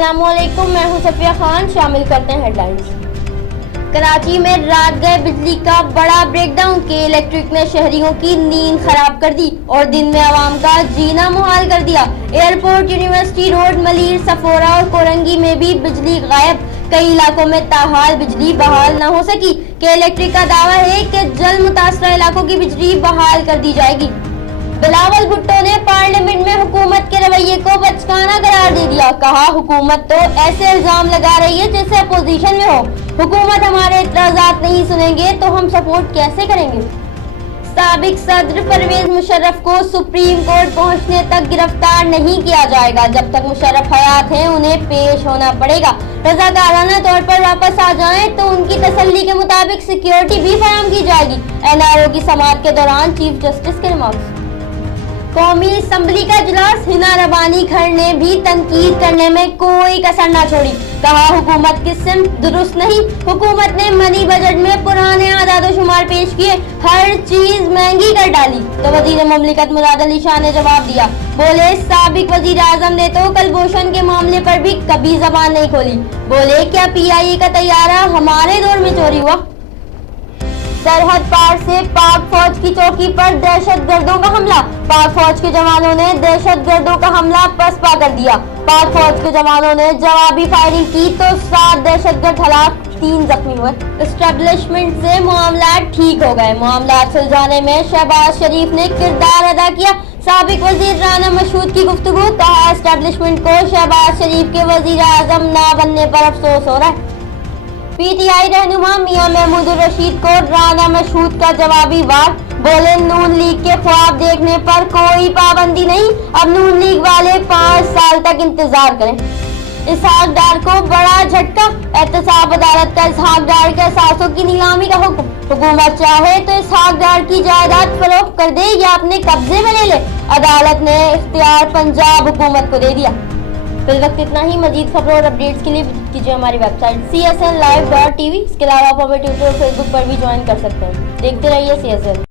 अस्सलामुअलैकुम, मैं हूं सफिया खान। शामिल करते हैं हेडलाइंस। कराची में रात गए बिजली का बड़ा ब्रेकडाउन के इलेक्ट्रिक ने शहरियों की नींद खराब कर दी और दिन में आवाम का जीना मुहाल कर दिया। Airport, university road, Malir, Sephora और कोरंगी में भी बिजली गायब। कई इलाकों में ताहाल बिजली बहाल न हो सकी। के इलेक्ट्रिक का दावा है कि जल्द मुतासरा इलाकों की बिजली बहाल कर दी जाएगी। बिलावल भुट्टो ने पार्लियामेंट में हुकूमत के रवैये को बचकाना करार दे दिया। कहा, हुकूमत तो ऐसे इल्जाम लगा रही है जैसे अपोजिशन में हो। हुकूमत हमारे इतराजात नहीं सुनेंगे तो हम सपोर्ट कैसे करेंगे। साबिक सदर परवेज मुशर्रफ को सुप्रीम कोर्ट पहुंचने तक गिरफ्तार नहीं किया जाएगा। जब तक मुशर्रफ हयात हैं उन्हें पेश होना पड़ेगा। रज़ाकाराना तौर पर वापस आ जाएं तो उनकी तसल्ली के मुताबिक सिक्योरिटी भी फराहम की जाएगी। NRO की समाअत के दौरान चीफ जस्टिस के रिमार्क्स। कौमी असम्बली का इजलास, हिना रबानी खर ने भी तनकीद करने में कोई कसर न छोड़ी। कहा, हुकूमत की सिमत दुरुस्त नहीं। हुकूमत ने मनी बजट में पुराने आदाद-ओ-शुमार पेश किए, हर चीज महंगी कर डाली। तो वजीर मुमलिकत मुराद अली शाह ने जवाब दिया। बोले, साबिक वजीर आजम ने तो कलभूषण के मामले पर भी कभी जबान नहीं खोली। बोले, क्या PIA का तैयारा हमारे दौर में चोरी हुआ। सरहद पार से पाक फौज की चौकी पर दहशतगर्दों का हमला। पाक फौज के जवानों ने दहशतगर्दों का हमला पसपा कर दिया। पाक फौज के जवानों ने जवाबी फायरिंग की तो 7 दहशतगर्द हलाक, 3 जख्मी हुए। एस्टेब्लिशमेंट से मामला ठीक हो गए। मामला सुलझाने में शहबाज शरीफ ने किरदार अदा किया। साबिक वजीर राना मशहूद की गुफ्तगू। कहा, एस्टेब्लिशमेंट को शहबाज शरीफ के वजीर आजम न बनने पर अफसोस हो रहा है। PTI रहनुमा मियां महमूदुर रशीद को राना मशहूद का जवाबी वार। बोले, नून लीग के ख्वाब देखने पर कोई पाबंदी नहीं। अब नून लीग वाले 5 साल तक इंतजार करें। इसहाक डार को बड़ा झटका। एहतसाब अदालत का इसहाक डार के असासों की नीलामी का हुक्म। हुकूमत चाहे तो इसहाक डार की जायदाद फरोख्त कर दे या अपने कब्जे में ले ले। अदालत ने इख्तियार पंजाब हुकूमत को दे दिया। फिल वक्त इतना ही। मजीद खबरों और अपडेट्स के लिए विजिट कीजिए हमारी वेबसाइट csnlive.tv। इसके अलावा आप हमें ट्विटर और फेसबुक पर भी ज्वाइन कर सकते हैं। देखते रहिए CSN।